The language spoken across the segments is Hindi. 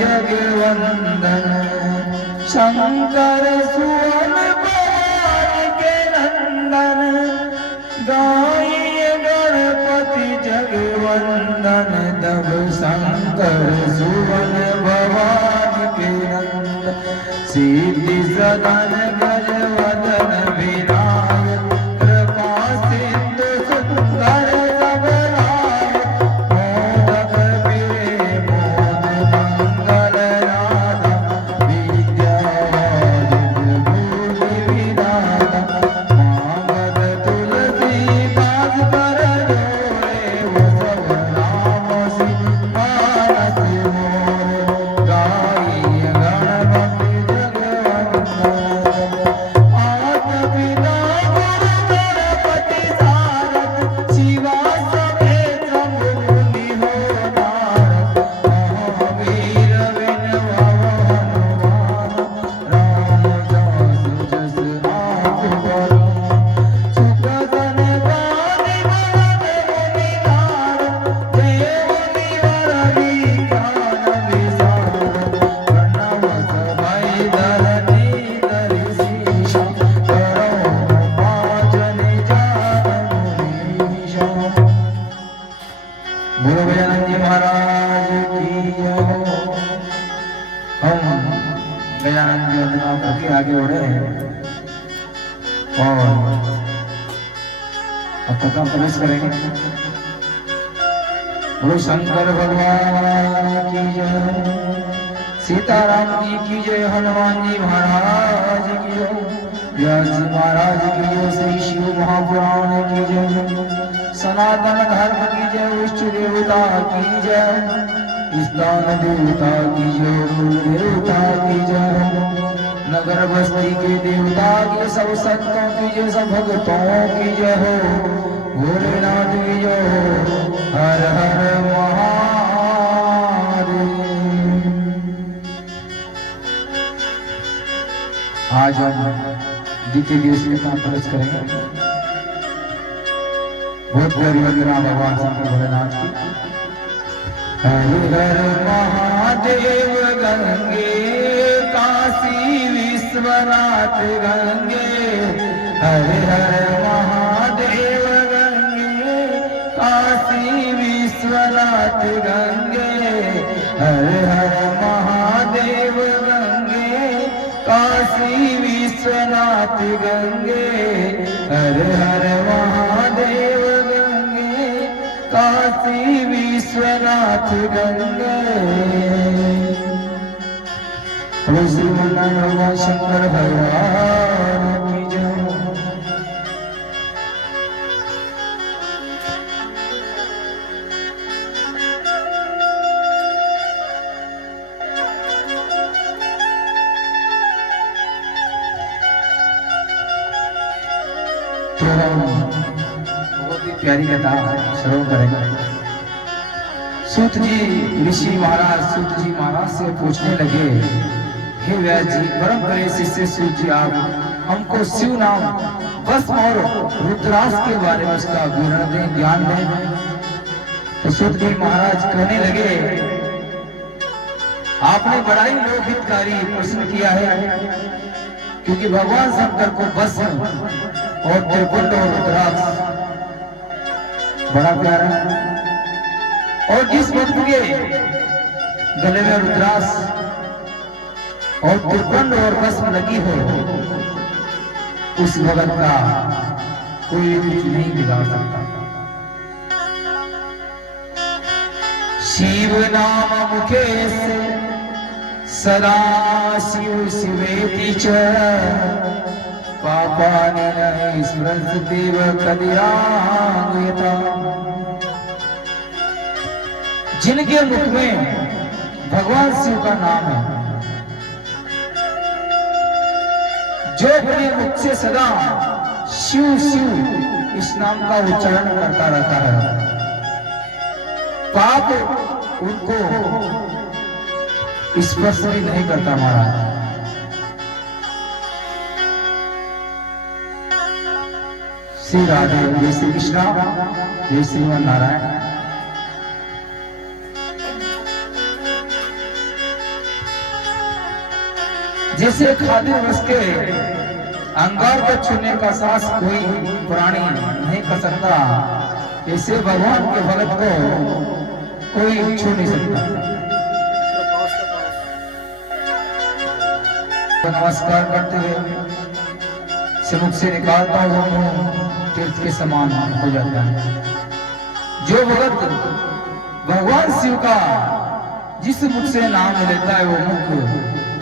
जगवंदन शंकर सुवन भगवान के नंदन गाइए गणपति जगवंदन तब शंकर सुवन भगवान के नंदन सिद्धि सदन गजवदन विनायक कृपा सिंधु सुंदर सबलाय मोदक प्रिय मोद मंगल राधा विद्यावारिध भूषि विधाता मामद तुलसी दास कर जोड़े वो सब नाम सी मानस मोरे गाइए गणपति बोलो गजानन जी महाराज की जय हो। हम गजानन जी वंदना करके आगे बढ़े हैं और अब कथा प्रवेश करेंगे। बोलो शंकर भगवान की जय हो, सीताराम जी की जय, हनुमान जी महाराज की जय, व्यास जी महाराज की जय, श्री शिव महापुराण की जय, सनातन धर्म की जय, इष्ट देवता की जय, स्थान देवता की जय, कुल देवता की जय, नगर बस्ती के देवता की, सब संतों की जय, सब भक्तों की जय हो, भोलेनाथ की जय हो, हर हर महादेव। आज हम द्वितीय दिवस में प्रवेश करेंगे। बहुत प्यारी वंदना भगवान शंकर भोलेनाथ की। हर हर महादेव गंगे काशी विश्वनाथ गंगे, हर हर महादेव गंगे काशी विश्वनाथ गंगे, हर हर महादेव गंगे काशी विश्वनाथ गंगे, हर हर महादेव काशी विश्वनाथ गंगे। श्रीमन्नारायण भगवान शंकर भगवान की जय। तो बहुत ही प्यारी कथा श्रवण करेंगे। सूत जी ऋषि महाराज सूत जी महाराज से पूछने लगे, हे व्यास जी, परम प्रिय शिष्य सूत जी, आप हमको शिव नाम भस्म और रुद्राक्ष के बारे में उसका विवरण दें, ज्ञान दें। तो सूत जी महाराज कहने लगे, आपने बड़ा ही लोकहितकारी प्रश्न किया है, क्योंकि भगवान शंकर को भस्म और त्रिपुंड और रुद्राक्ष बड़ा प्यारा है, और जिस भक्त के गले में रुद्राक्ष और त्रिपुंड और भस्म लगी हो, उस भगत का कोई कुछ नहीं बिगाड़ सकता। शिव नाम मुखे से सदा शिव शिवेति च पापानि न स्मृतिव कलिरांगयता। जिनके मुख में भगवान शिव का नाम है, जो अपने मुख से सदा शिव शिव इस नाम का उच्चारण करता रहता है, पाप उनको स्पर्श भी नहीं करता। महाराज श्री राधे, जय श्री कृष्णा, जय श्रीमान नारायण। जैसे खादिर रस के अंगार को छूने का साहस कोई प्राणी नहीं कर सकता, ऐसे भगवान के भगत को कोई छू नहीं सकता। तो नमस्कार करते हुए समुख से निकालता हुआ मुंह तीर्थ के समान हो जाता है। जो भगत भगवान शिव का जिस मुख से नाम लेता है वो मुख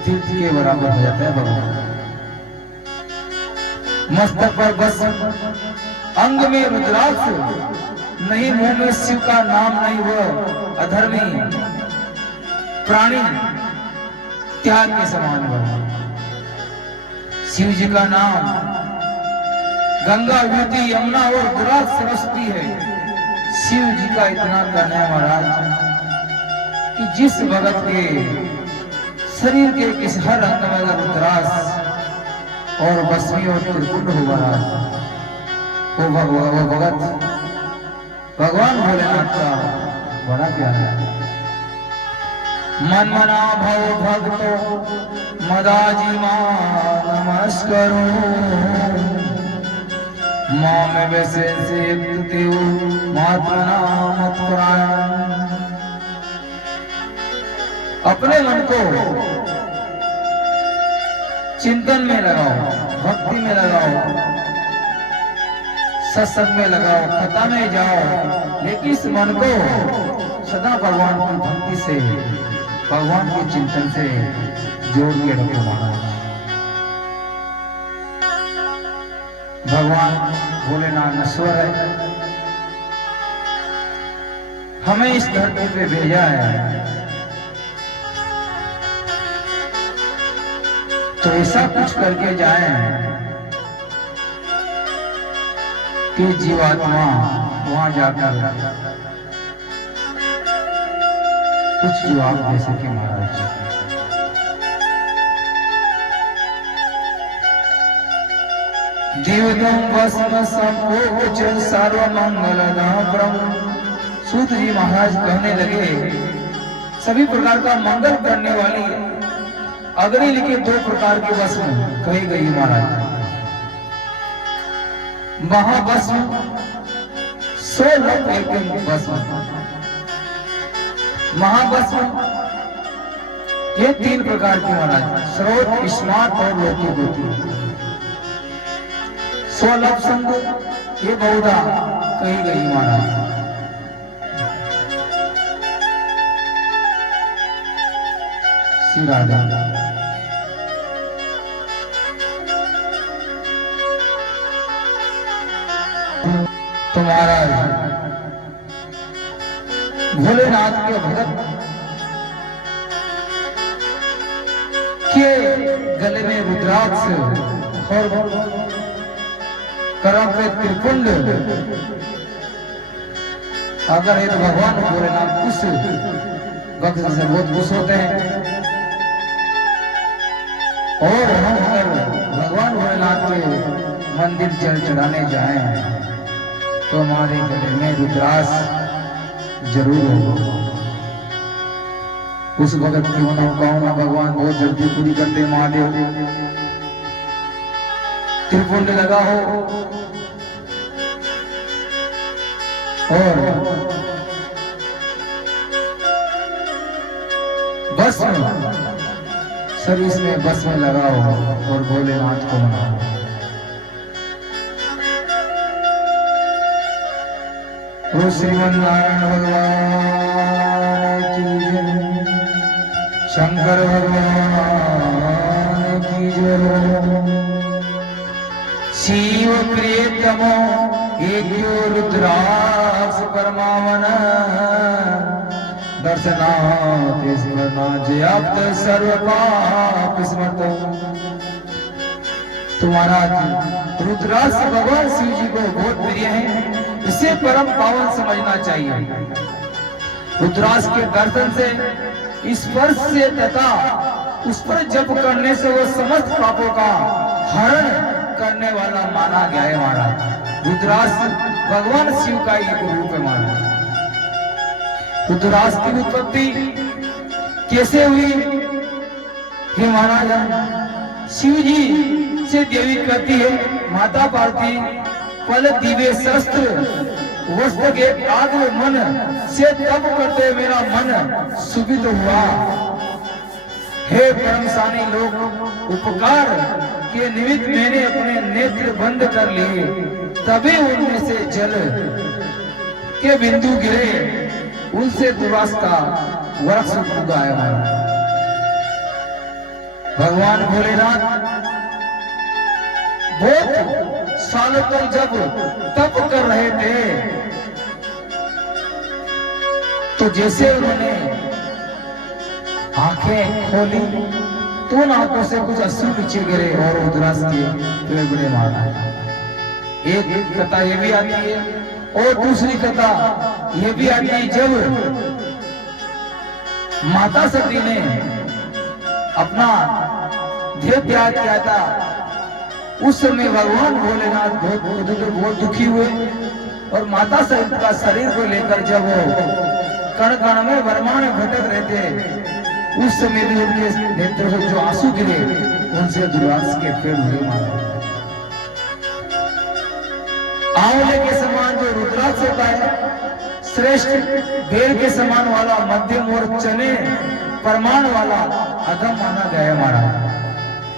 तीर्थ के बराबर हो जाता है। भगवान मस्तक पर बस अंग में रुद्राक्ष नहीं, मुंह में शिव का नाम नहीं, वो अधर्मी प्राणी त्याग के समान भगवान। शिव जी का नाम गंगा युवती यमुना और द्राक्ष सरस्वती है। शिव जी का इतना कहना है महाराज कि जिस भगत के शरीर के किस हर अंग में अगर रुद्राक्ष और भस्मी और त्रिपुंड हो महाराज, वो भगत भगवान भोलेनाथ का बड़ा प्यारा है। मन मना भव भक्तो मदाजी मां नमस्करो, माम वैसे महात्मना मत पुराण। अपने मन को चिंतन में लगाओ, भक्ति में लगाओ, सत्संग में लगाओ, कथा में जाओ, लेकिन इस मन को सदा भगवान की भक्ति से, भगवान के चिंतन से जोड़ के रखो महाराज। भगवान भोलेनाथ नश्वर है, हमें इस धरती पे भेजा है, तो ऐसा कुछ करके जाएं कि जीवात्मा वहां जाकर कुछ जवाब दे सके महाराज। देवदम भस्म संभोग सर्व मंगलदां ब्रह्म। सूत जी महाराज कहने लगे सभी प्रकार का मंगल करने वाली अग्नि लिखे 2 प्रकार की भस्म कही गई महाराज। महाभस्म 100 लोग एक भस्म, महाभस्म ये 3 प्रकार की महाराज, स्रोत, स्मार्ट और लोकी गोती। 100 लव संग ये बहुधा कही गई महाराज। श्री राधा तो महाराज भोलेनाथ के भगत के गले में रुद्राक्ष और करम पे त्रिपुंड, अगर ये तो भगवान भोलेनाथ उस भक्त से बहुत खुश होते हैं, और हम अगर भगवान भोलेनाथ के मंदिर जल चढ़ाने जाएं तो हमारे गले में रुद्राक्ष जरूर होगा। उस भगत की मनोकामना भगवान बहुत जल्दी पूरी करते हैं। महादेव त्रिपुंड लगा हो और भस्म शरीर में भस्म लगाओ और भोलेनाथ को मनाओ। ओ श्रीमन नारायण भगवान की जय, शंकर भगवान की जय। शिव प्रियतमो एकयो रुद्राक्ष परमावन, दर्शनात् स्मरणात् सर्व पाप स्मृतो। तुम्हारा रुद्राक्ष भगवान शिव जी को बहुत प्रिय है, इसे परम पावन समझना चाहिए। रुद्राक्ष के दर्शन से, स्पर्श से तथा उस पर जप करने से वो समस्त पापों का हरण करने वाला माना गया है महाराज। रुद्राक्ष भगवान शिव का एक रूप है महाराज। रुद्राक्ष की उत्पत्ति कैसे हुई हे महाराज, शिव जी से देवी कहती है, माता पार्वती, पल दिव्य शस्त्र वस्त्र के आग्र मन से तप करते मेरा मन सुबित हुआ। हे परमशानी लोग, उपकार के निमित्त मैंने अपने नेत्र बंद कर लिए, तभी उनमें से जल के बिंदु गिरे, उनसे दुर्वास का वृक्ष उगाया। भगवान भोलेनाथ बहुत सालों तक जब तप कर रहे थे, तो जैसे उन्होंने आंखें खोली तो उन आंखों से कुछ अश्रु नीचे गिरे और उदरास के बड़े मारा। एक कथा ये भी आती है और दूसरी कथा ये भी आती है, जब माता सती ने अपना देह त्याग किया था, उस समय भगवान भोलेनाथ बहुत दुखी हुए और माता सहित का शरीर को लेकर जब वो कण कण में वर्मा में भटक रहे थे, उस समय भी उनके नेत्रों से जो आंसू गिरे, उनसे दुर्वास के पेड़ हुए मारा। आंवले के समान जो रुद्राक्ष होता है, श्रेष्ठ बेर के समान वाला, मध्यम और चने प्रमाण वाला अधम माना गया हमारा।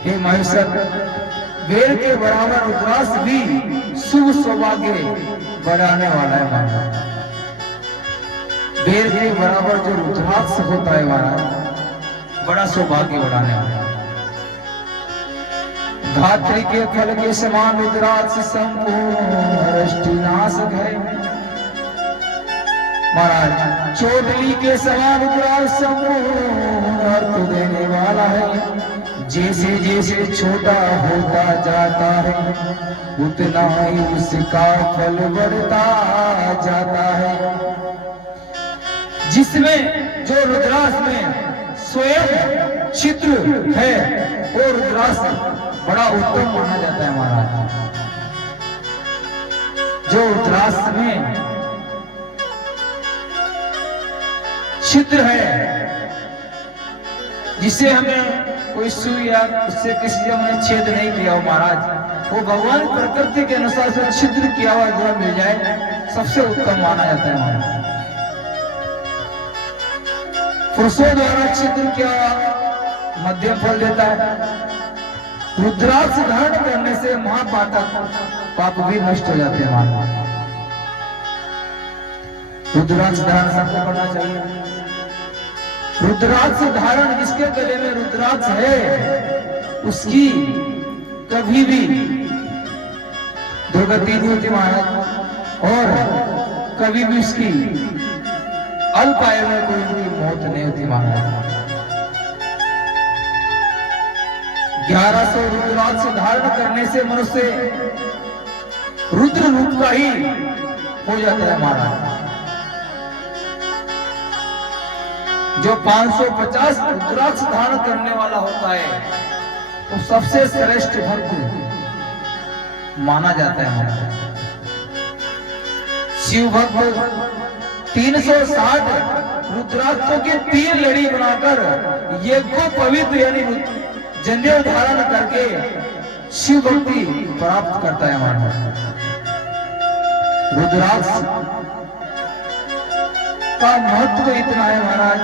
हे महेश्वर, बेर के बराबर रुद्राक्ष भी शुभ सौभाग्य बढ़ाने वाला है हमारा। बेर के बराबर जो रुद्राक्ष होता है हमारा, बड़ा सौभाग्य बढ़ाने वाला। धात्री के फल के समान रुद्राक्ष संपूर्ण नाशक है महाराज। चोदली के समान रुद्राक्ष संपूर्ण अर्थ देने वाला है। जैसे जैसे छोटा होता जाता है, उतना ही उसका फल बढ़ता जाता है। जिसमें जो रुद्राक्ष में स्वयं छिद्र है, वो रुद्राक्ष बड़ा उत्तम माना जाता है महाराज। जो रुद्राक्ष में छिद्र है, जिसे हमें कोई सुई या उससे किसी से हमने छेद नहीं किया हो महाराज, वो भगवान प्रकृति के अनुसार से छिद्र किया हुआ जो मिल जाए, सबसे उत्तम माना जाता है महाराज। पुरुषों द्वारा छिद्र किया मध्यम फल देता है। रुद्राक्ष धारण करने से महापातक पाप भी नष्ट हो जाते हैं महाराज। रुद्राक्ष धारण सबको करना चाहिए। रुद्राक्ष धारण, जिसके गले में रुद्राक्ष है, उसकी कभी भी दुर्गति नहीं होती महाराज, और कभी भी उसकी अल्प आयु में कोई उनकी मौत नहीं होती महाराज। 1100 रुद्राक्ष धारण करने से मनुष्य रुद्र रूप का ही हो जाता है महाराज। जो 550 रुद्राक्ष धारण करने वाला होता है, वो तो सबसे श्रेष्ठ भक्त माना जाता है महाराज। शिव भक्त 360 रुद्राक्षों की 3 लड़ी बनाकर यज्ञ को पवित्र यानी जनेऊ धारण करके शिव भक्ति प्राप्त करता है हमारा। रुद्राक्ष का महत्व इतना है महाराज,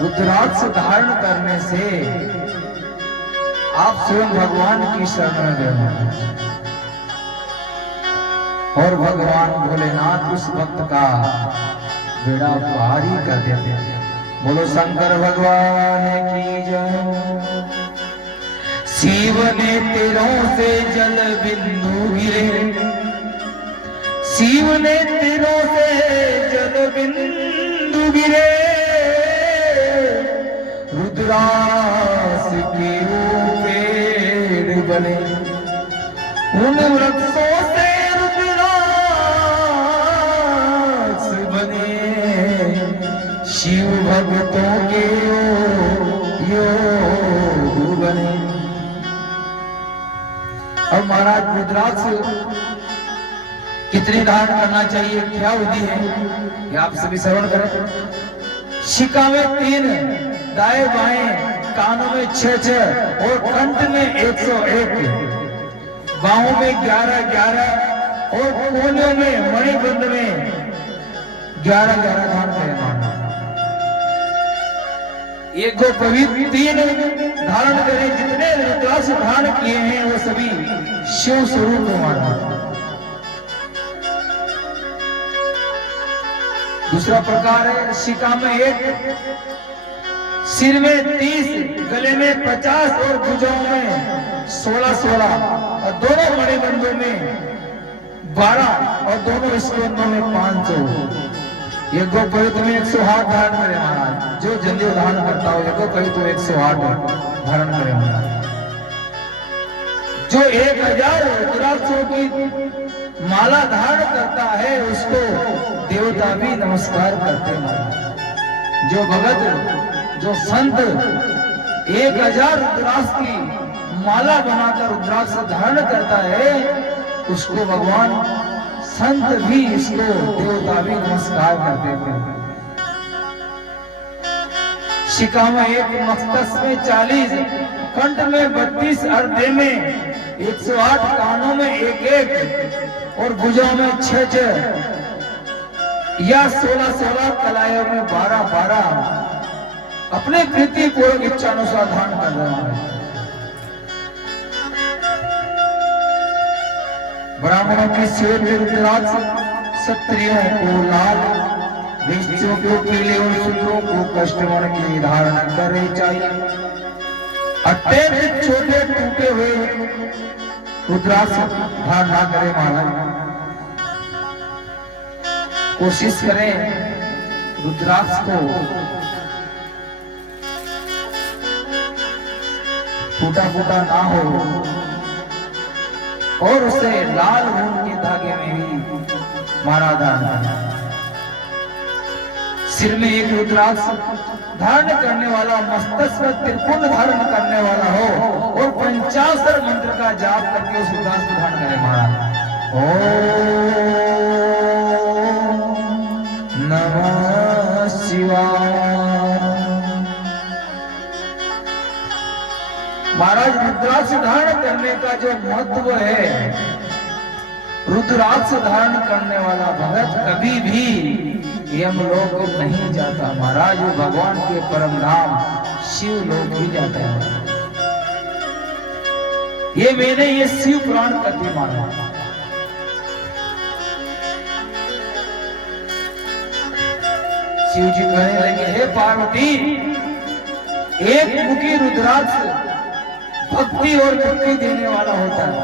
रुद्राक्ष धारण करने से आप स्वयं भगवान की शरण में गए और भगवान भोलेनाथ उस भक्त का बेड़ा पार ही कर देते हैं। बोलो शंकर भगवान की जय। शिव ने तीरों से जल बिंदु गिरे, शिव ने तीरों से जल बिंदु गिरे, रुद्राक्ष के पेड़ बने, उन वृक्षों से रुद्राक्ष बने, शिव भक्तों के योग बने। अब महाराज रुद्राक्ष कितने धारण करना चाहिए, क्या विधि है, ये आप सभी श्रवण करें। शिका में 3 दाएं बाएं कानों में 6 और कंठ में 101, बाहों में 11 और कोनों में मणिबंध में 11 धारण करे माना। ये गो पवित्र 3 धारण करें, जितने रुद्राक्ष धारण किए हैं वो सभी शिव स्वरूप माना। दूसरा प्रकार है शिका में 1, सिर में 30, गले में 50 और भुजाओं में 16 और दोनों मणिबंधों में 12 और दोनों स्कंदों में 500। ये गो पवित्र में 108 धारण करे महाराज। जो जल्दी धारण करता हो ये गो पवित्र 108 धारण करे महाराज। जो 1000 रुद्राक्षों की माला धारण करता है उसको देवता भी नमस्कार करते हैं। जो भगत, जो संत 1000 रुद्राक्ष की माला बनाकर रुद्राक्ष धारण करता है उसको भगवान संत भी, इसको देवता भी नमस्कार करते हैं। शिका में 1, मस्तक में 40, कंठ में 32, हृदय में 108, कानों में 1 और भुजाओं में 6 या 16 कलायों में 12 अपने प्रीति पूर्वक इच्छानुसार धारण कर रहा है। ब्राह्मणों की श्वेत रुद्राक्ष, क्षत्रियों को लाल, वैश्यों को पीले और शूद्रों को कष्टवर्ण की धारण करनी चाहिए। अत्यंत छोटे टूटे हुए रुद्राक्ष धारण ना करें महाराज। कोशिश करें रुद्राक्ष को फूटा ना हो और उसे लाल ऊन के धागे में ही माला धारण। सिर में 1 रुद्राक्ष धारण करने वाला, मस्तक में त्रिपुंड धारण करने वाला हो और 50 मंत्र का जाप करके उस रुद्राक्ष को धारण करे महाराज। ओम नमः शिवाय। महाराज रुद्राक्ष धारण करने का जो महत्व है, रुद्राक्ष धारण करने वाला भगत कभी भी यमलोक नहीं जाता महाराज। वो भगवान के परम धाम शिव लोक ही जाता है। ये मैंने ये शिव पुराण कथी माना। शिव जी कहने लगे, हे पार्वती, एक मुखी रुद्राक्ष भक्ति और मुक्ति देने वाला होता है।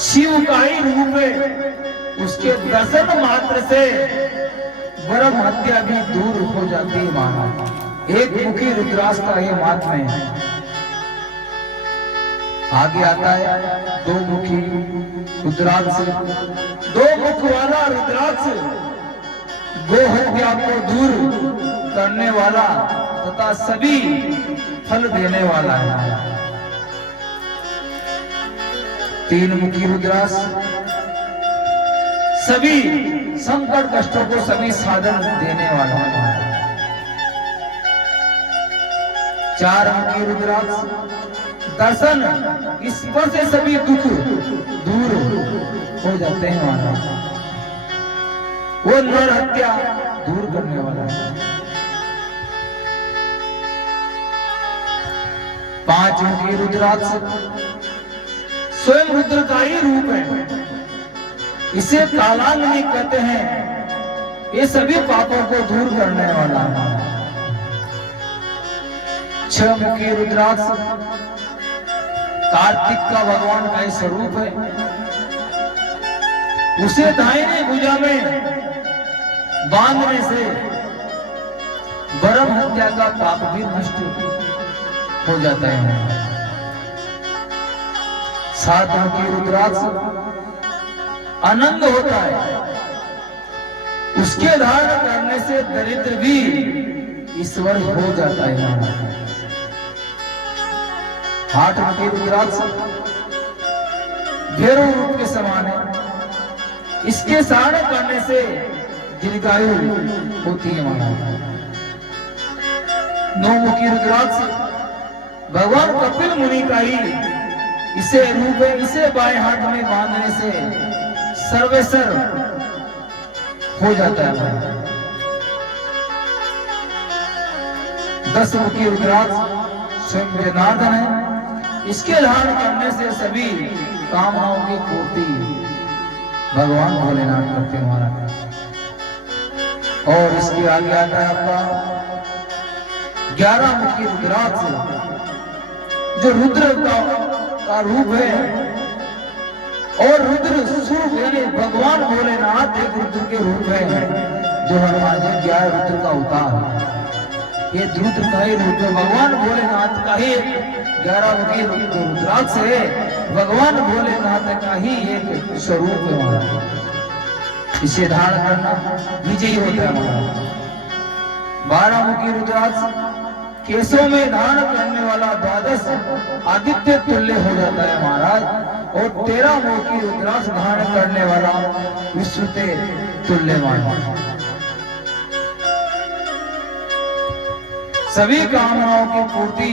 शिव का ही रूप है, उसके दर्शन मात्र से ब्रह्म हत्या भी दूर हो जाती है महाराज। एक मुखी रुद्राक्ष का ये महात्म्य है। आगे आता है 2 मुखी रुद्राक्ष। 2 मुख वाला रुद्राक्ष गो हत्या को दूर करने वाला तथा सभी फल देने वाला है। 3 मुखी रुद्राक्ष सभी संकट कष्टों को सभी साधन देने वाला है। 4 मुखी रुद्राक्ष दर्शन स्पर्श से सभी दुख दूर हो जाते हैं महाराज। वो नर हत्या दूर करने वाला है। 5 मुखी रुद्राक्ष स्वयं रुद्र का ही रूप है। इसे कालाग्नि कहते हैं। ये सभी पापों को दूर करने वाला है। 6 मुखी रुद्राक्ष कार्तिक का भगवान का ही स्वरूप है। उसे दाहिने भुजा में बांधने से ब्रह्म हत्या का पाप भी नष्ट हो जाता है। 7 मुखी रुद्राक्ष अनंग होता है। उसके धारण करने से दरिद्र भी ईश्वर हो जाता है। 8 मुखी रुद्राक्ष भैरव रूप के समान है। इसके धारण करने से दीर्घायु होती है महाराज। नौमुखी रुद्राक्ष भगवान कपिल मुनि का ही इसे रूप है। इसे बाएं हाथ में बांधने से सर्वेसर हो जाता है। 10 मुखी रुद्राक्ष स्वयं जनार्दन है। इसके धारण करने से सभी कामनाओं की पूर्ति भगवान भोलेनाथ करते हैं महाराज। और इसके आगे आता है आपका 11 मुखी रुद्राक्ष, जो रुद्र का रूप है। और रुद्र स्वरूप यानी भगवान भोलेनाथ एक रुद्र के रूप है, जो हनुमान जी 11 रुद्र का अवतार। ये रुद्र का ही रूप है, भगवान भोलेनाथ का ही 11 मुखी रुद्राक्ष है, भगवान भोलेनाथ का ही एक स्वरूप है महाराज। इसे धारण करना विजयी होता है महाराज। 12 मुखी रुद्राक्ष केशों में धारण करने वाला 12 आदित्य तुल्य हो जाता है महाराज। और 13 मुखी रुद्राक्ष धारण करने वाला विश्व तुल्य महाराज। सभी कामनाओं की पूर्ति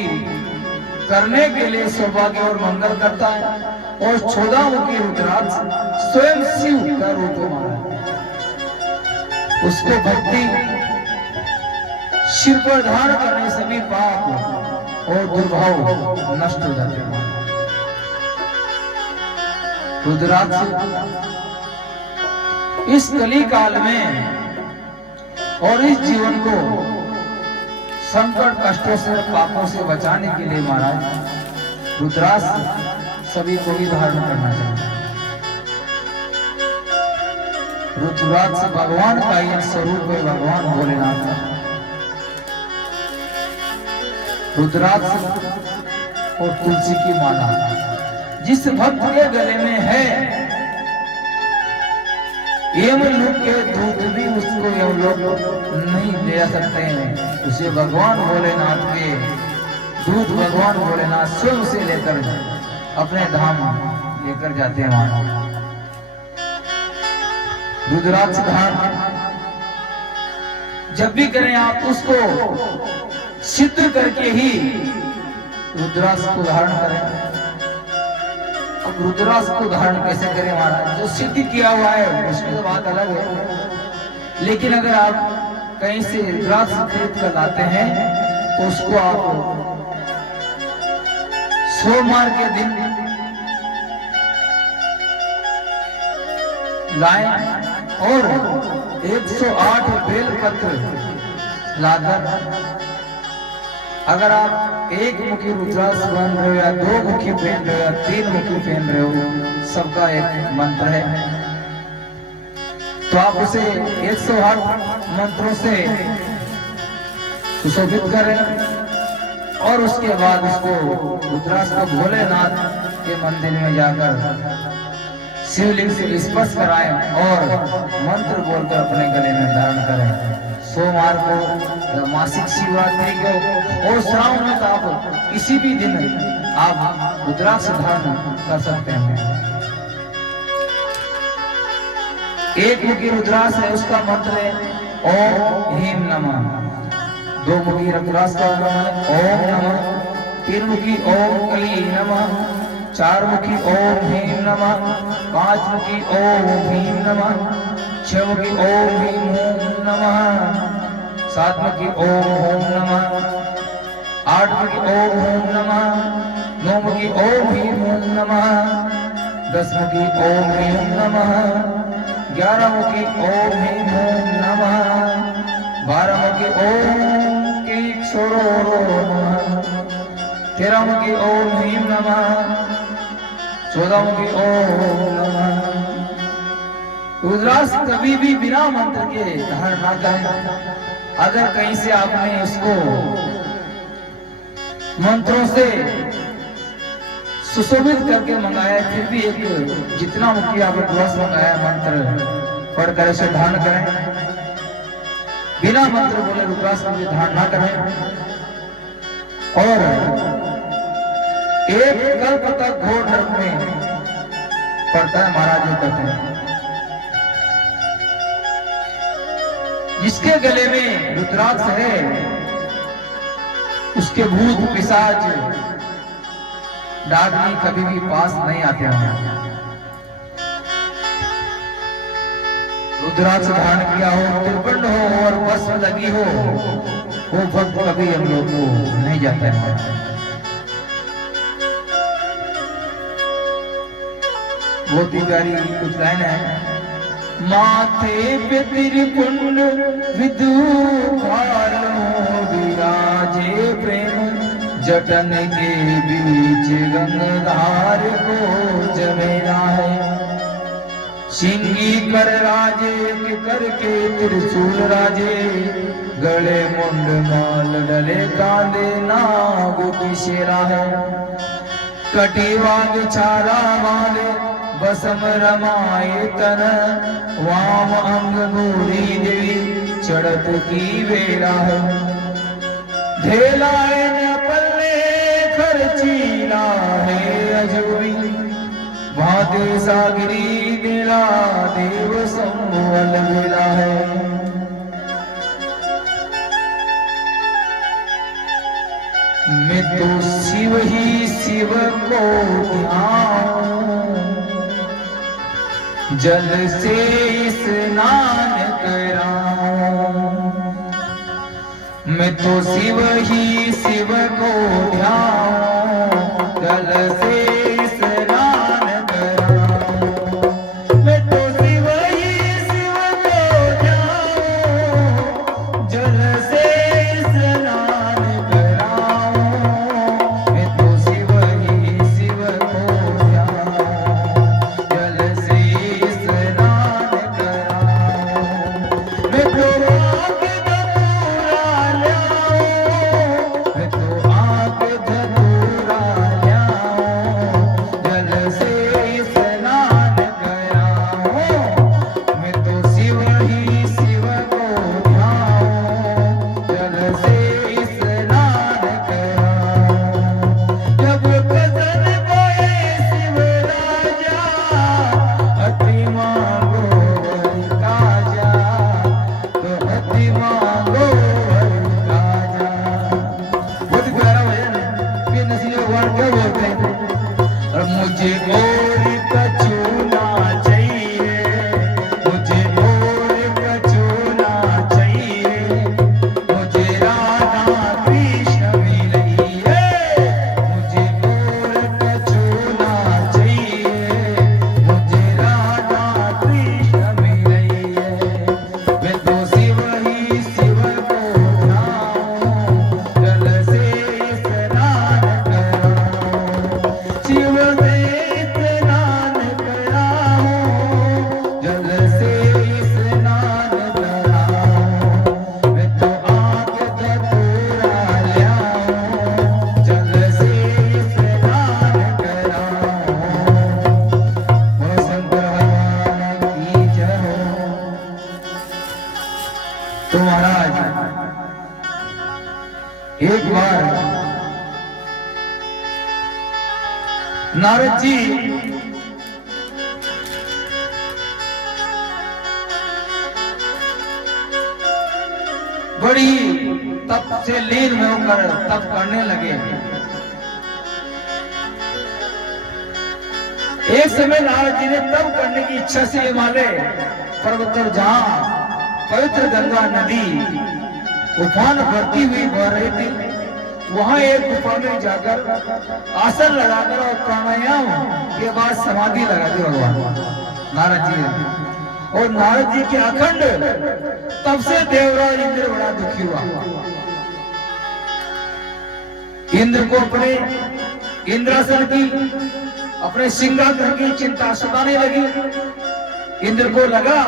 करने के लिए सौभाग्य और मंगल करता है। और 14 मुखी रुद्राक्ष स्वयं शिव का रूप है महाराज। उसको भक्ति शिव पर धारण करने से भी पाप और दुर्भाव नष्ट हो जाते हैं। रुद्राक्ष इस कली काल में और इस जीवन को संकट कष्टों से पापों से बचाने के लिए महाराज रुद्राक्ष सभी को भी धारण करना चाहिए। रुद्राक्ष भगवान का एक स्वरूप है, भगवान भोलेनाथ का। रुद्राक्ष और तुलसी की माला जिस भक्त के गले में है, यमलोक के दूत भी उसको यमलोक नहीं ले सकते हैं। उसे भगवान भोलेनाथ के दूत भगवान भोलेनाथ स्वयं से लेकर अपने धाम लेकर जाते हैं वहां। रुद्राक्ष धारण जब भी करें आप उसको सिद्ध करके ही रुद्राक्ष को धारण करें। अब रुद्राक्ष को धारण कैसे करें महाराज? जो सिद्ध किया हुआ है उसकी तो बात अलग है, लेकिन अगर आप कहीं से रुद्राक्ष खरीद कर लाते हैं तो उसको आप सोमवार के दिन लाएं और 108 बेलपत्र लाकर, अगर आप 1 मुखी रुद्राक्ष पहन रहे हो या 2 मुखी पहन रहे हो या 3 मुखी पहन रहे हो, सबका एक मंत्र है, तो आप उसे 108 मंत्रों से सुशोभित करें और उसके बाद उसको रुद्राक्ष को भोलेनाथ के मंदिर में जाकर शिवलिंग से स्पर्श कराएं और मंत्र बोलकर अपने गले में धारण करें। सोमवार को, मासिक शिवरात्रि को और श्रावण में तो आप किसी भी दिन आप रुद्राक्ष धारण कर सकते हैं। 1 मुखी रुद्राक्ष है, उसका मंत्र है ओम ह्रीं नमः। 2 मुखी रुद्राक्ष का नाम है ओम नमः। 3 मुखी ओम कली नमः। 4 मुखी ओम ह्रीं नमः। 5 मुखी ओम ह्रीं नमः। 6 मुखी ओम ह्रीं ओम नमः। 7 मुखी ओम ओम नमः। 8 मुखी ओम ओम नमः। 9 मुखी ओम ह्रीं ओम नमः। 10 मुखी ओम ह्रीं ओम नमः। 11 मुखी ओम ह्रीं ओम नमः। 12 मुखी ओम कीक्षोरो नमः। 13 मुखी ओम ह्रीं नमः। 14 मुखी ओम नमः। रुद्राक्ष कभी भी बिना मंत्र के धारण ना करें। अगर कहीं से आपने इसको मंत्रों से सुशोभित करके मंगाया, फिर भी एक जितना मुखी आप रुद्राक्ष मंगाया मंत्र पढ़कर इसे धारण करें। बिना मंत्र बोले रुद्राक्ष को धारण ना करें और एक कल्प तक घोर नरक में पड़ता है महाराज जी कहते हैं। जिसके गले में रुद्राक्ष है उसके भूत पिशाच डाकनी कभी भी पास नहीं आते हैं। रुद्राक्ष धारण किया हो, त्रिपिंड हो और भस्म लगी हो, वो भक्त कभी हम लोग को नहीं जाते हैं। बहुत ही प्यारी कुछ लाइन है। माथे पे त्रिपुंड विदु विराजे प्रेम, जटन के बीच गंगाधार को जमेरा है। सिंगी कर राजे के करके त्रिशूल राजे, गले मुंड माल डले कांदे नाग की शेरा है। कटिवाग छारा वाले बसम रमाए तन, वाम अंग गोरी देवी चढ़त की वेला है। धेलाए न पल्ले खर्चीला है अजूबी, भाते सागरी दिला देव संबल मिला है। मैं तो शिव ही शिव को ध्याऊं, जल से स्नान कराऊं। मैं तो शिव ही शिव को ध्याऊं, जल से एक बार नारद जी बड़ी तप से लीन में होकर तप करने लगे। एक समय नारद जी ने तप करने की इच्छा से हिमालय पर्वत पर जहां पवित्र गंगा नदी उफान भरती हुई बह रही थी, वहां एक गुफा में जाकर आसन लगाकर और प्राणायाम के बाद समाधि लगा दी भगवान नारद जी ने। और नारद जी के अखंड तब से देवराज इंद्र बड़ा दुखी हुआ। इंद्र को अपने इंद्रासन की अपने सिंहासन की चिंता सताने लगी। इंद्र को लगा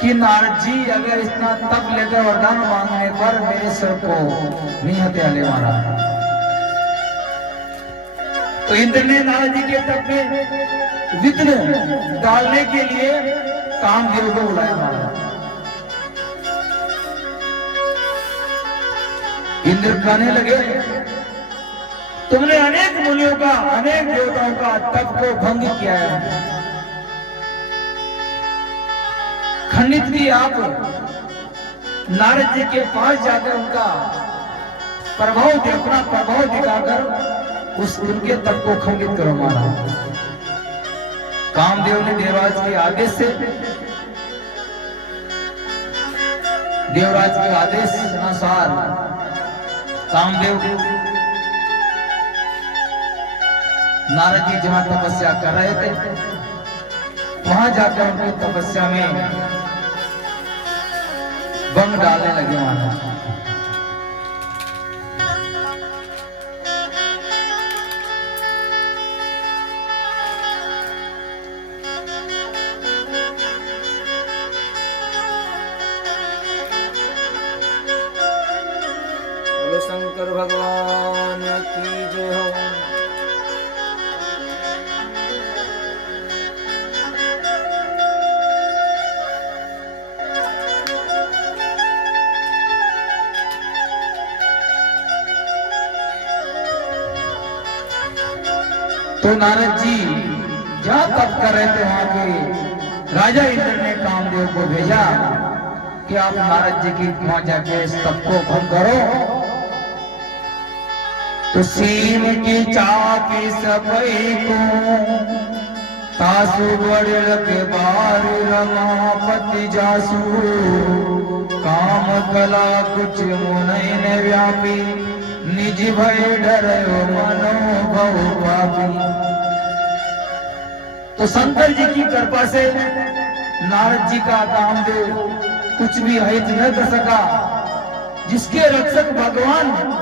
कि नारद जी अगर इतना तप लेकर वरदान मांगने पर मेरे सिर को नहीं हत्याले मारा। तो इंद्र ने नारद जी के तप में विघ्न डालने के लिए कामदेव को बुलाया महाराज। इंद्र कहने लगे, तुमने अनेक मुनियों का अनेक देवताओं का तप को भंग किया है, खंडित की आप नारद जी के पास जाकर उनका प्रभाव देखना, प्रभाव दिखाकर उस उनके तप को खंडित करो महाराज। कामदेव ने देवराज के आदेश से, देवराज के आदेश अनुसार कामदेव नारद जी जहां तपस्या कर रहे थे वहां जाकर उनकी तपस्या में बम डालने लगे महाराज। शंकर भगवान की जय हो। तो नारद जी जहां तप कर रहे थे वहां के राजा इंद्र ने कामदेव को भेजा कि आप नारद जी की वहां जाके इस तप को भंग करो। तो सीम की चापी सबई को तासु बड़ल के बार रमापति जासु काम कला कुछ मुनई ने व्यापी निज भय डरो मनोभव पापी। तो शंकर जी की कृपा से नारद जी का कामदेव कुछ भी अहित न कर सका। जिसके रक्षक भगवान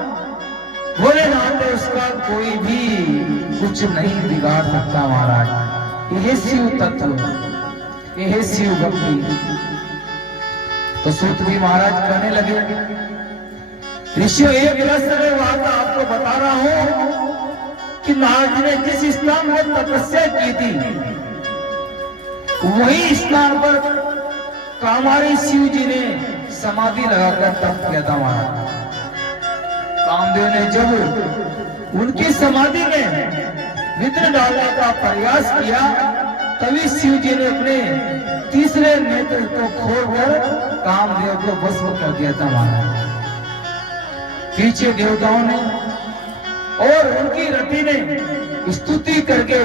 भोलेनाथ है उसका कोई भी कुछ नहीं बिगाड़ सकता महाराज। यह शिव तत्व, यह शिव भक्ति। तो सूत जी महाराज कहने लगे, ऋषियों एक रहस्य बात आपको बता रहा हूं कि नारद जी ने जिस स्थान में तपस्या की थी वही स्थान पर कामारी शिव जी ने समाधि लगाकर तप किया था महाराज। कामदेव ने जब उनकी समाधि में विघ्न डालने का प्रयास किया तभी शिव जी ने अपने तीसरे नेत्र को खोलकर कामदेव को भस्म कर दिया था महाराज। पीछे देवताओं ने और उनकी रति ने स्तुति करके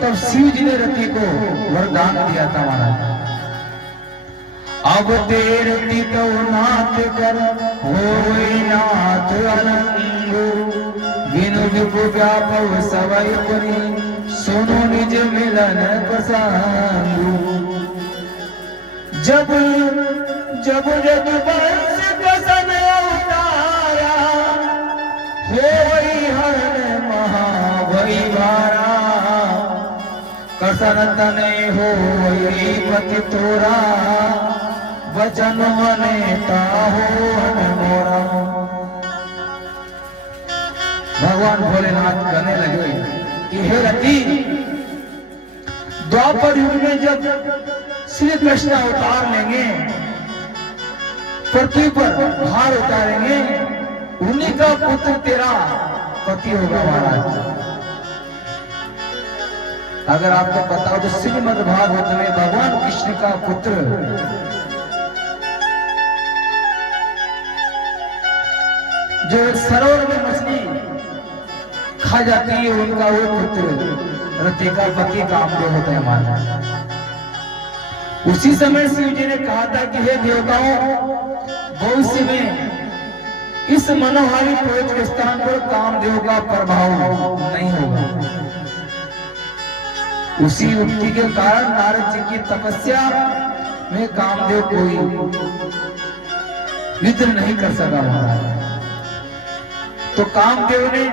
तब शिव जी ने रति को वरदान दिया था महाराज। अब तेरे तो नाथ कर होई नाथ अलंग बिनु विभु व्यापक सवै पुरी सुनो निज मिलन प्रसंग। जब जब रघुवंश कसन अवतारा होई हरण महाभई भारा कसन तने होई पति तोरा वचन मनेता हो मोरा। भगवान भोलेनाथ कहने लगे कि हे रति, द्वापर युग में जब श्री कृष्ण अवतार लेंगे पृथ्वी पर भार उतारेंगे उन्हीं का पुत्र तेरा पति होगा महाराज। अगर आपको पता हो तो श्रीमद् भागवत में भगवान कृष्ण का पुत्र जो सरोवर में मछली खा जाती है उनका वो पुत्र रति का पति कामदेव होता है हमारा। उसी समय शिव जी ने कहा था कि हे देवताओं, भविष्य में इस मनोहारी पवित्र स्थान पर कामदेव का प्रभाव नहीं होगा। उसी उक्ति के कारण नारद जी की तपस्या में कामदेव कोई विघ्न नहीं कर सका महाराज। तो कामदेव ने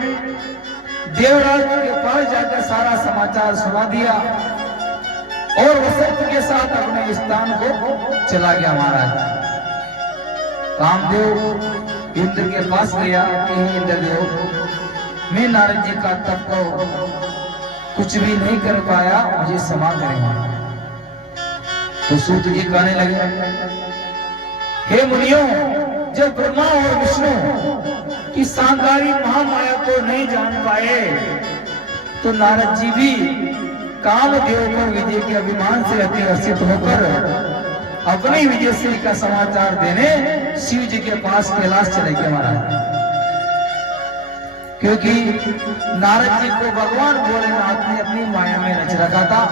देवराज के पास जाकर सारा समाचार सुना दिया और वसंत के साथ अपने स्थान को चला गया महाराज। कामदेव इंद्र के पास गया कि इंद्रदेव, मैं नारद जी का तप को कुछ भी नहीं कर पाया, मुझे क्षमा करें। तो सूत जी कहने लगे, हे मुनियों, जब ब्रह्मा और विष्णु की सांगारी महामाया को नहीं जान पाए तो नारद जी भी कामदेव पर विजय के अभिमान से अति हर्षित होकर अपनी विजयश्री का समाचार देने शिव जी के पास कैलाश चले गए महाराज, क्योंकि नारद जी को भगवान भोलेनाथ ने अपनी माया में रच रखा था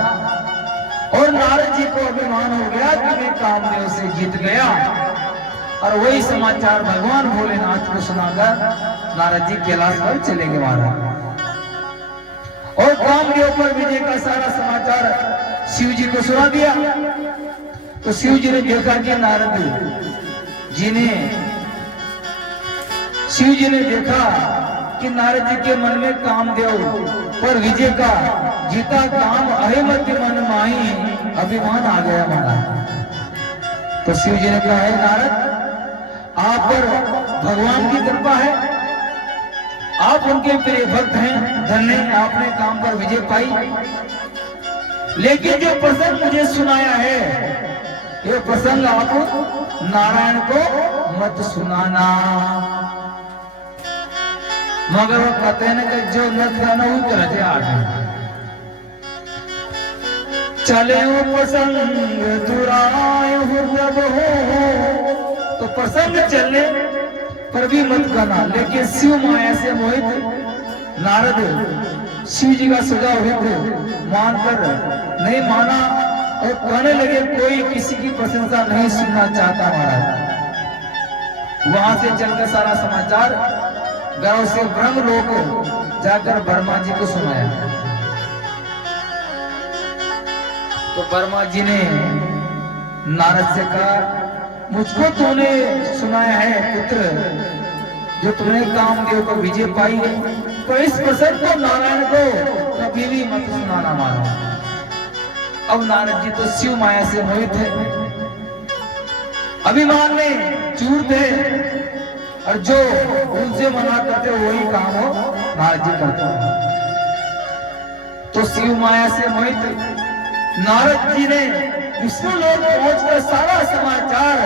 और नारद जी को अभिमान हो गया कि मैं कामदेव से जीत गया। और वही समाचार भगवान भोलेनाथ को सुनाकर नारद जी कैलाश पर चले गए महाराज। और कामदेव पर विजय का सारा समाचार शिव जी को सुना दिया। तो शिव जी ने देखा कि शिव जी ने देखा कि नारद जी के मन में कामदेव पर विजय का जीता काम अहिमत मन माही अभिमान आ गया महाराज। तो शिव जी ने कहा, है नारद, आप पर भगवान की कृपा है, आप उनके प्रिय भक्त हैं, धन्य आपने काम पर विजय पाई। लेकिन जो प्रसंग मुझे सुनाया है, ये प्रसंग आप नारायण को मत सुनाना। मगर वो कहते हैं कि जो न खाना वो करते आगे चले वो प्रसंग दुराय जब हो, तो प्रसंग चलने पर भी मत करना। लेकिन शिव माया से मोहित नारद शिव जी का सुझाव हित मानकर नहीं माना और कहने लगे कोई किसी की प्रशंसा नहीं सुनना चाहता महाराज। वहां से चलकर सारा समाचार गांव से ब्रह्मलोक जाकर ब्रह्मा जी को सुनाया। तो ब्रह्मा जी ने नारद से कहा, मुझको तूने सुनाया है पुत्र, जो तुमने कामदेव को विजय पाई है, तो इस प्रसंग को नारायण को कभी भी मत सुनाना मानो। अब नारद जी तो शिव माया से मोहित है, अभिमान में चूर थे, और जो उनसे मना करते वही काम हो नारद जी करते हो। तो शिव माया से मोहित नारद जी ने विष्णु लोक पहुंचकर सारा समाचार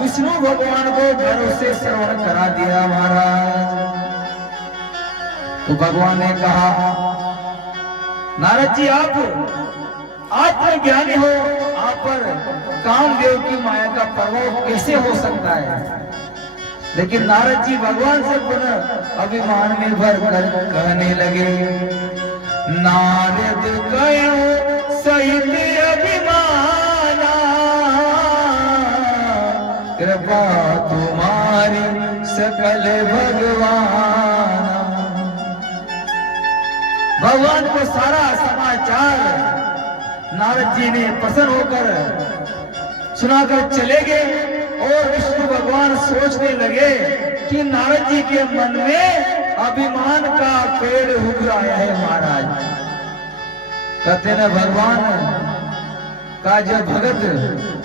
विष्णु भगवान को गर्व से श्रवण करा दिया महाराज। तो भगवान ने कहा, नारद जी आप आत्मज्ञानी हो, आप पर कामदेव की माया का प्रभाव कैसे हो सकता है। लेकिन नारद जी भगवान से पुनः अभिमान में भर कर कहने लगे, नारद कहो सहित अभिमाना, कृपा तुम्हारी सकल भगवान। भगवान को सारा समाचार नारद जी ने प्रसन्न होकर सुनाकर चले गए। और विष्णु भगवान सोचने लगे कि नारद जी के मन में अभिमान का पेड़ उग रहा है महाराज। कहते न भगवान का जब भगत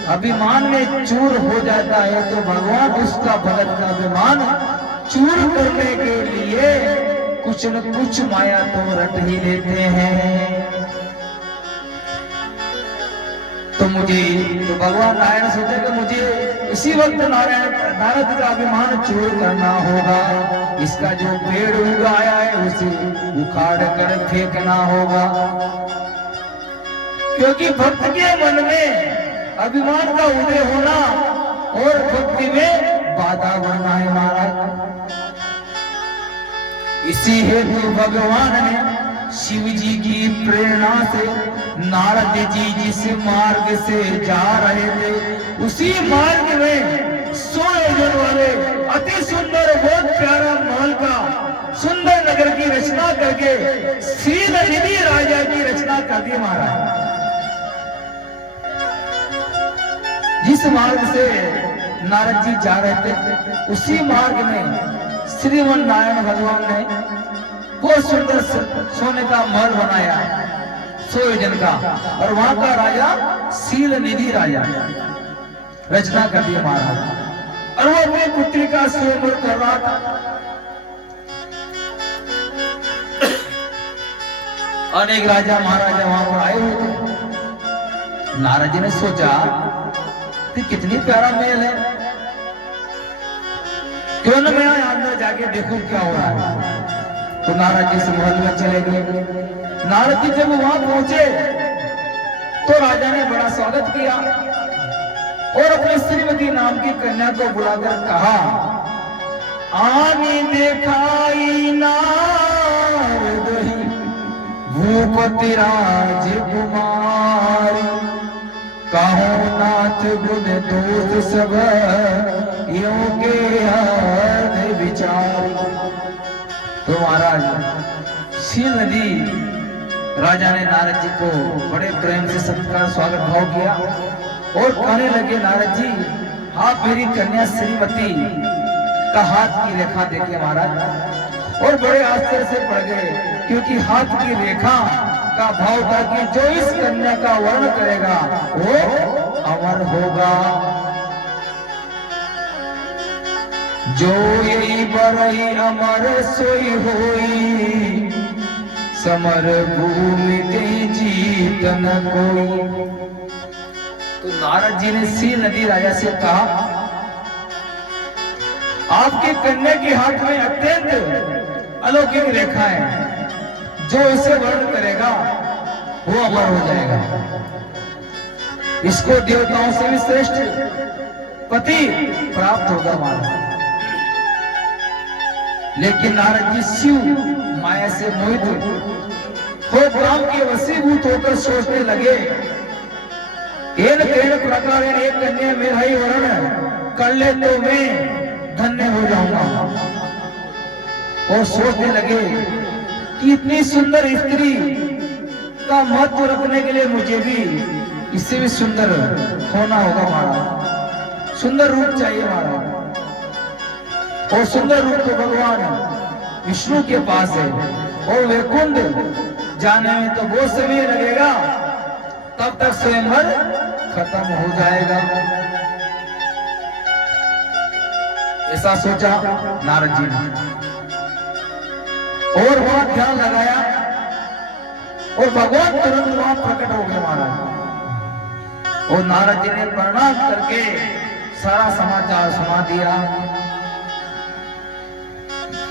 अभिमान में चूर हो जाता है, तो भगवान उसका भगत का अभिमान चूर करने के लिए कुछ न कुछ माया तो रट ही लेते हैं। तो भगवान नारायण सोचे कि मुझे इसी वक्त नारद का अभिमान चूर करना होगा, इसका जो पेड़ उगाया है उसे उखाड़ कर फेंकना होगा, क्योंकि भक्त के मन में अभिमान का उदय होना और भक्ति में बाधा बनना है महाराज। इसी हेतु भगवान ने शिव जी की प्रेरणा से नारद जी जिस मार्ग से जा रहे थे, उसी मार्ग में 100 योजन वाले अति सुंदर बहुत प्यारा महल का सुंदर नगर की रचना करके शील निधि राजा की रचना कर दी महाराज। जिस मार्ग से नारद जी जा रहे थे, उसी मार्ग में श्रीमन नारायण भगवान ने बहुत सुंदर सोने का महल बनाया 100 योजन का, और वहां का राजा शील निधि राजा रचना कर दी महाराज। और वो अपनी पुत्री का स्वयंवर कर रहा था। अनेक राजा महाराजा वहां पर आए हुए थे। नारद जी ने सोचा कि कितनी प्यारा महल है, क्यों न मैं अंदर जाके देखूं क्या हो रहा है। तो नारद जी इस महल में चले गए। नारद जी जब वहां पहुंचे तो राजा ने बड़ा स्वागत किया। और अपनी श्रीमती नाम की कन्या को बुलाकर कहा, आनी देखाई नारद भूपति राजकुमार, कहो नाथ गुण दोष सब यों के हद विचार। तो महाराज शील नदी राजा ने नारद जी को बड़े प्रेम से सत्कार स्वागत भाव किया और कहने लगे, नारद जी आप मेरी कन्या श्रीमती का हाथ की रेखा देखे महाराज, और बड़े आश्चर्य से पड़ गए, क्योंकि हाथ की रेखा का भाव था कि जो इस कन्या का वर्ण करेगा वो अमर होगा। जो यही बरही अमर सोई होई, समर भूमि के जीत न कोई। तो नारद जी ने शील नदी राजा से कहा, आपके कन्या के हाथ में अत्यंत अलौकिक रेखा है, जो इसे वर्ण करेगा वो अमर हो जाएगा, इसको देवताओं से भी श्रेष्ठ पति प्राप्त होगा महाराज। लेकिन नारद जी शिव माया से मोहित हो काम के वशीभूत होकर सोचने लगे, एक प्रकार एक कन्या मेरा ही वर्ण कर ले तो मैं धन्य हो जाऊंगा। और सोचने लगे कि इतनी सुंदर स्त्री का महत्व रखने के लिए मुझे भी इससे भी सुंदर होना होगा महाराज, सुंदर रूप चाहिए महाराज। और सुंदर रूप तो भगवान विष्णु के पास है, और वैकुंठ जाने में तो बहुत समय लगेगा, तब तक स्वयंवर खत्म हो जाएगा। ऐसा सोचा नारद जी ने और वहां ध्यान लगाया, और भगवान तुरंत वहां प्रकट हो गए महाराज। और नारद जी ने प्रणाम करके सारा समाचार सुना दिया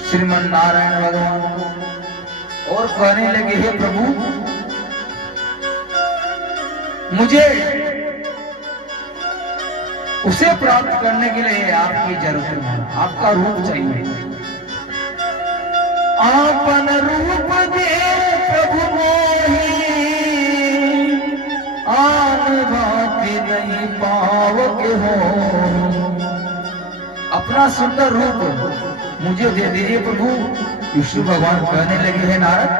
श्रीमन नारायण भगवान को, और कहने लगे, हे प्रभु मुझे उसे प्राप्त करने के लिए आपकी जरूरत है, आपका रूप चाहिए। आपन रूप दे प्रभु मोही, आन भांति नहीं पावके हो। अपना सुंदर रूप मुझे दे दीजिए प्रभु। विष्णु भगवान कहने लगे, हैं नारद,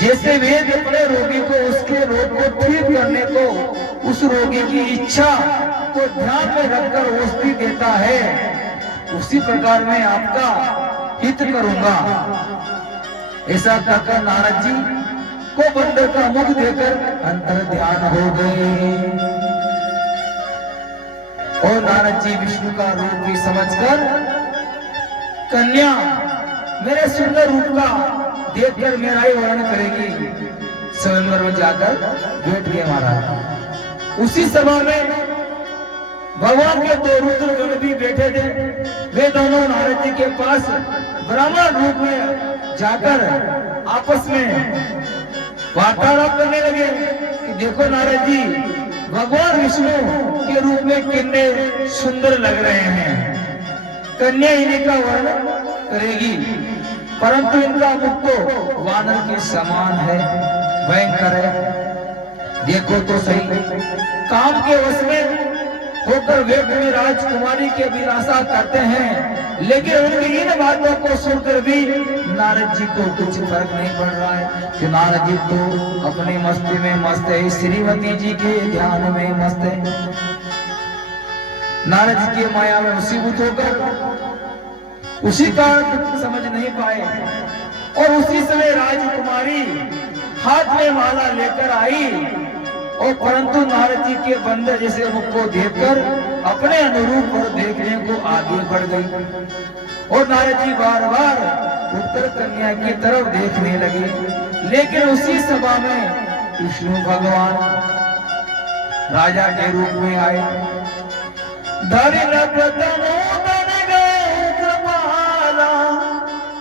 जैसे वेद अपने रोगी को उसके रोग को ठीक करने को उस रोगी की इच्छा को ध्यान में रखकर औषधि देता है, उसी प्रकार मैं आपका हित करूंगा। ऐसा कहकर नारद जी को बंदर का मुख देकर अंतर ध्यान हो गए। और नारद जी विष्णु का रूप भी समझकर कन्या मेरे सुंदर रूप का देखकर मेरा ही वर्णन करेगी, स्वयंवर में जाकर बैठ गए महाराज। उसी सभा में भगवान के दो रुद्रगण भी बैठे थे। वे दोनों नारद जी के पास ब्राह्मण रूप में जाकर आपस में वार्तालाप करने लगे कि देखो नारद जी, भगवान विष्णु के रूप में कितने सुंदर लग रहे हैं, कन्या इन्हीं का वर्णन करेगी, परंतु इनका मुख तो वानर के समान है, भयंकर है। देखो तो सही, काम के वश में होकर वे अपनी राजकुमारी की अभिलाषा करते हैं, लेकिन उनकी इन बातों को सुनकर भी नारद जी को कुछ फर्क नहीं पड़ रहा है कि नारद जी तो अपनी मस्ती में मस्त है, श्रीमती जी के ध्यान में मस्त है। नारद जी की माया में वशीभूत होकर उसी का समझ नहीं पाए। और उसी समय राजकुमारी हाथ में माला लेकर आई, और परंतु नारद जी के बंदर जैसे मुख को देखकर अपने अनुरूप और देखने को आगे बढ़ गई। और नारद जी बार बार उत्तर कन्या की तरफ देखने लगे, लेकिन उसी सभा में विष्णु भगवान राजा के रूप में आए।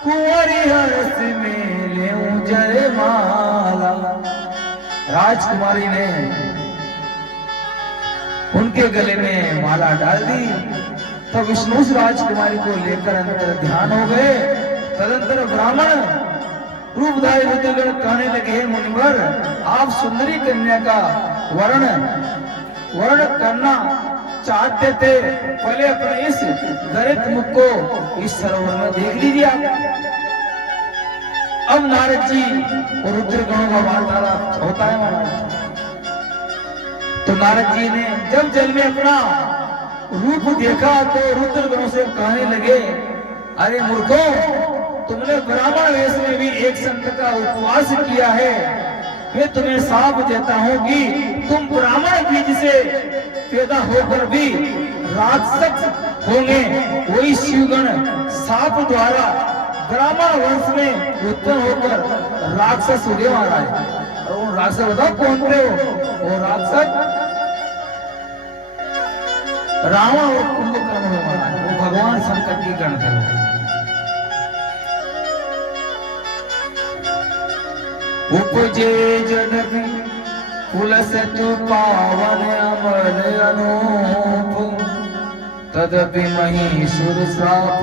कुंवरी हर्ष में लेऊं जयमाला। राजकुमारी ने उनके गले में माला डाल दी। तब विष्णु उस राजकुमारी को लेकर अंदर ध्यान हो गए। तदंतर ब्राह्मण रूपधारी रुद्रगण कहने लगे, हे मुनिवर, आप सुंदरी कन्या का वर्ण करना चाहते थे, पहले अपने इस गरित मुख को इस सरोवर में देख लीजिए आप। अब नारद जी और रुद्रगणों का वार्तालाप होता है महाराज। तो नारद जी ने जब जल में अपना रूप देखा तो रुद्रगणों से कहने लगे, अरे मूर्खों, तुमने ब्राह्मण वेश में भी एक संत का उपवास किया है। मैं तुम्हें साफ देता हूं कि तुम ब्राह्मण बीज से पैदा होकर भी राक्षस होंगे। वही शिवगण साप द्वारा ब्राह्मण वंश में उत्पन्न होकर राक्षस हो गए महाराज। और वो राक्षस बताओ कौन थे? वो राक्षस रावण और कुंभकर्ण हुए महाराज। वो भगवान शंकर की गण थे। उपजे जनक कुलसतु पावन अमर अनूप, तदपि महिषुर श्राप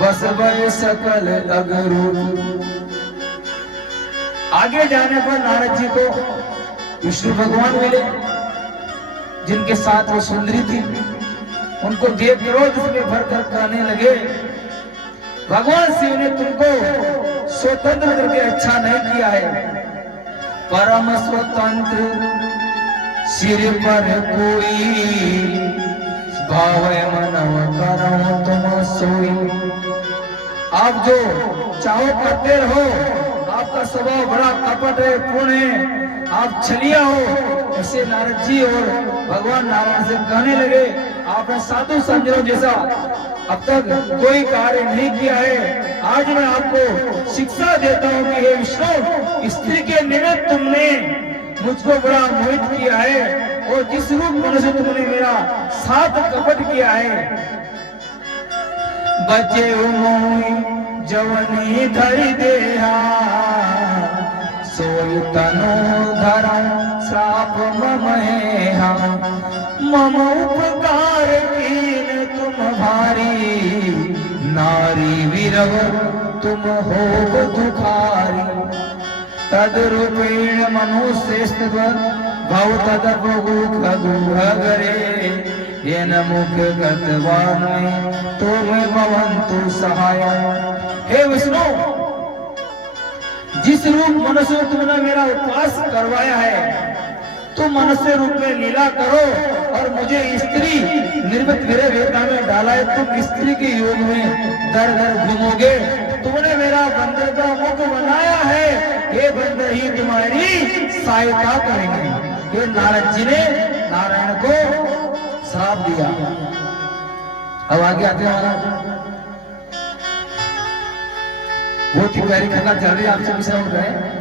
बस भय सकल अगरूप। आगे जाने पर नारद जी को विष्णु भगवान मिले, जिनके साथ वो सुंदरी थी। उनको देख क्रोध में भरकर कहने लगे, भगवान शिव ने तुमको स्वतंत्र करके अच्छा नहीं किया है। परम स्वतंत्र सिर पर कोई, भावय मनव करो तुम सोई। आप जो चाहो करते रहो, आपका स्वभाव बड़ा कपट है, पूर्ण है, आप छलिया हो। ऐसे नारद जी और भगवान नारायण से कहने लगे, आपने साधु संजनों जैसा अब तक कोई कार्य नहीं किया है। आज मैं आपको शिक्षा देता हूँ कि हे विष्णु, स्त्री के निमित्त तुमने मुझको बड़ा मोहित किया है, और जिस रूप मनुष्य तुमने मेरा साथ कपट किया है। बचे मोहि जवनी धरि देहा, सोई तनु धरा श्राप मम हेहा। मम उपकार कीन तुम भारी, नारी विरह तुम हो दुखारी। तदरूपेण मनुष्य भव तदपगु खगुहगरे, येन मुख गतवान तुम भवन्तु सहाय। हे विष्णु, जिस रूप मनुष्य तुमने मेरा उपवास करवाया है, तुम मनुष्य रूप में लीला करो और मुझे स्त्री निर्मित मेरे वेदना में डाला है। तुम स्त्री के योग में दर दर घूमोगे। तुमने मेरा बंदर का मुख बनाया है, ये बंदर ही तुम्हारी सहायता करेंगे। ये नारद जी ने नारायण को श्राप दिया। अब आगे आते हैं महाराज, बहुत ही प्यारी कथा चल रही है, आपसे भी सुन रहे हैं।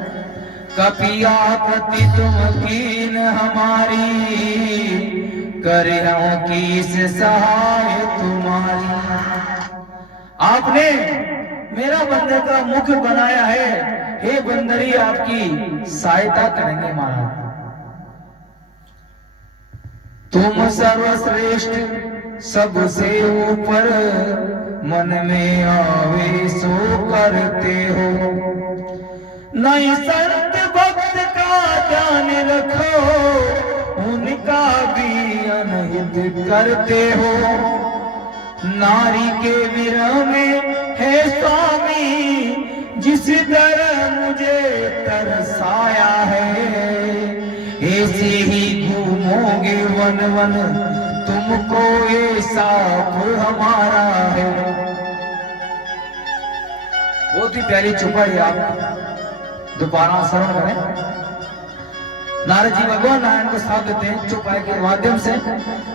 कपिया प्रति तुम कीन हमारी, करें किस सहाय तुम्हारी। आपने मेरा बंदर का मुख बनाया है, हे बंदरी आपकी सहायता करेंगे महाराज। तुम सर्वश्रेष्ठ सबसे ऊपर, मन में आवेशो करते हो। नहीं संत भक्त का ध्यान रखो, उनका भी अनहित करते हो। नारी के विरह में है स्वामी, जिस तरह मुझे तरसाया है। ऐसे ही घूमोगे वन वन, तुमको ये साप हमारा है। बहुत ही प्यारी चुपाई आप दोबारा श्रवण करें। नारद जी भगवान नारायण को साथ देते हैं चुपाई के माध्यम से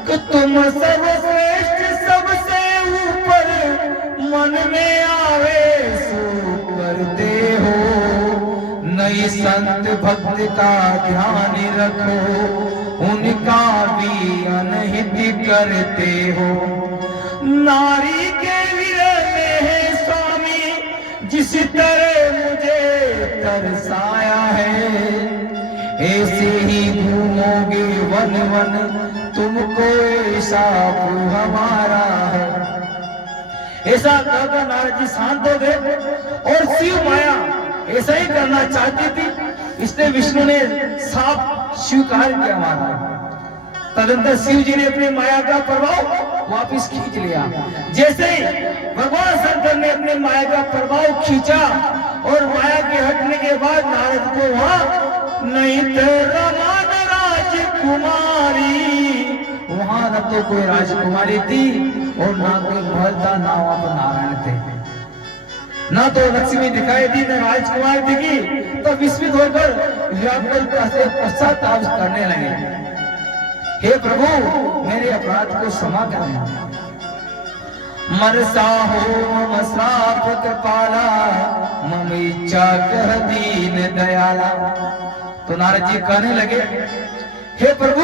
कि तुम सर्वश्रेष्ठ सबसे ऊपर, मन में आवेश करते हो। नई संत भक्त का ध्यान रखो, उनका भी अनहित करते हो। नारी के विरह में है स्वामी, जिस तरह मुझे तरसाया है। ऐसे ही घूमोगे वन वन तुमको ऐसा हमारा है। ऐसा कहकर नारद जी शांत हो गए और शिव माया ऐसा ही करना चाहती थी, इसलिए विष्णु ने साफ स्वीकार किया मारा। तदंतर शिव जी ने अपनी माया का प्रभाव वापिस खींच लिया। जैसे ही भगवान शंकर ने अपने माया का प्रभाव खींचा और माया के हटने के बाद नारद को वहां नहीं तो रमान राजकुमारी, वहां न तो कोई राजकुमारी थी और ना कोई महल था, ना वहां पर नारायण थे, ना तो लक्ष्मी दिखाई दी, न राजकुमार दिखी। तो विस्मित होकर व्याकुलता से पश्चाताप करने लगे, हे प्रभु मेरे अपराध को क्षमा करना। मरसा हो मम श्राप कृपाला, मम इच्छा कह दीन दयाला। तो नारद जी कहने लगे, हे प्रभु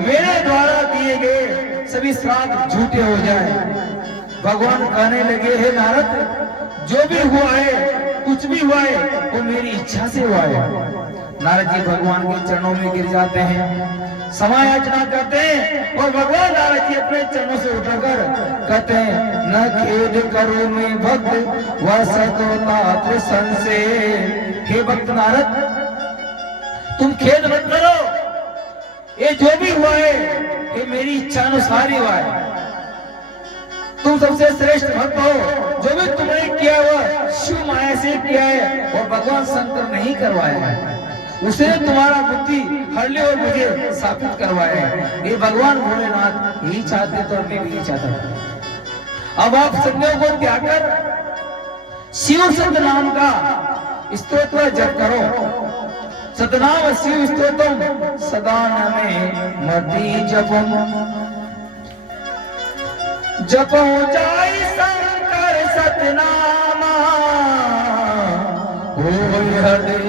मेरे द्वारा दिए गए सभी श्राप झूठे हो जाए। भगवान कहने लगे, हे नारद जो भी हुआ है, कुछ भी हुआ है, वो मेरी इच्छा से हुआ है। नारद जी भगवान के चरणों में गिर जाते हैं, समायाचना करते हैं और भगवान नारद जी अपने चरणों से उठकर कहते हैं, न खेद करो मैं भक्त वसतोता प्रसन्न से। हे भक्त नारद तुम खेद मत करो, ये जो भी हुआ है ये मेरी इच्छा अनुसार ही हुआ है। तुम सबसे श्रेष्ठ भक्त हो, जो भी तुमने किया हुआ शिव माया से किया है और भगवान शंकर नहीं करवाया है, उसे तुम्हारा बुद्धि हर ले और मुझे स्थापित करवाया है। ये भगवान भोलेनाथ यही चाहते तो मैं भी चाहता था। अब आप संज्ञा को त्याग कर शिव सतनाम का स्तोत्र जप करो। सतनाम शिव स्तोत्रम सदा नमे मति जपम, जपो जाय शंकर सतनामा, होय हृदय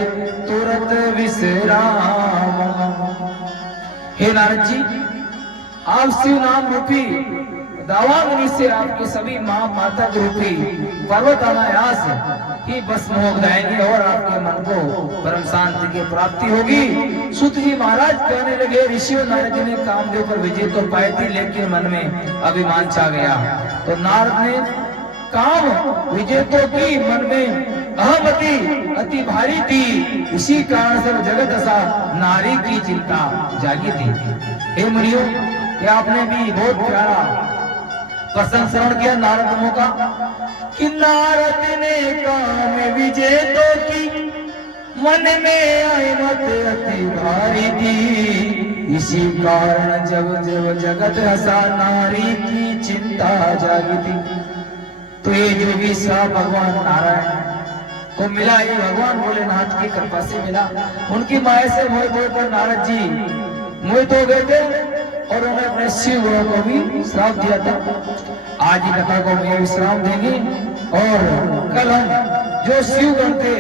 तुरत विश्राम। हे नारद जी आप शिव नाम रूपी दावाग्नि से आपके सभी माँ माता रूपी पर्वत अनायास ही भस्म हो जाएंगे और आपके मन को परम शांति की प्राप्ति होगी। सूत जी महाराज कहने लगे, ऋषियों नारद जी ने कामदेव पर विजय तो पाई थी, लेकिन मन में अभिमान छा गया। तो नारद ने काम विजय तो की, मन में अहमति अति भारी थी, इसी कारण से जगत असा नारी की चिंता जागी थी। हे मुनियों, ये आपने भी बहुत प्यारा प्रसंग श्रवण किया नारद मुनि का कि नारद ने काम विजय तो की, मन में अहमत अति भारी थी, इसी कारण जब जब जगत हसा नारी की चिंता जागी थी। तो ये जो भी श्राप भगवान नारायण को मिला, ये भगवान भोलेनाथ की कृपा से मिला। उनकी माया से मोहित होकर नारद जी मोहित हो गए थे और उन्होंने अपने शिव गुरु को भी श्राप दिया था। आज की कथा को मैं विश्राम देंगे और कल हम जो शिव गण थे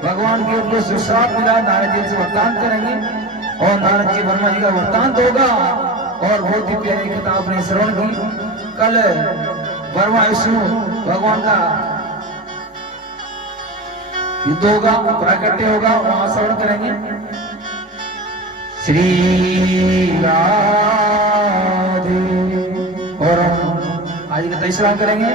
भगवान के उनको जो श्राप मिला, नारद जी से वृत्तांत करेंगे और नारद जी वर्मा जी का वृत्तांत होगा और बहुत ही प्यारी कथा अपने श्रवण की। कल वर्मा विष्णु भगवान का युद्ध होगा, प्राकट्य होगा, वहां श्रवण करेंगे। श्री राधे। और हम आज का श्रवण करेंगे।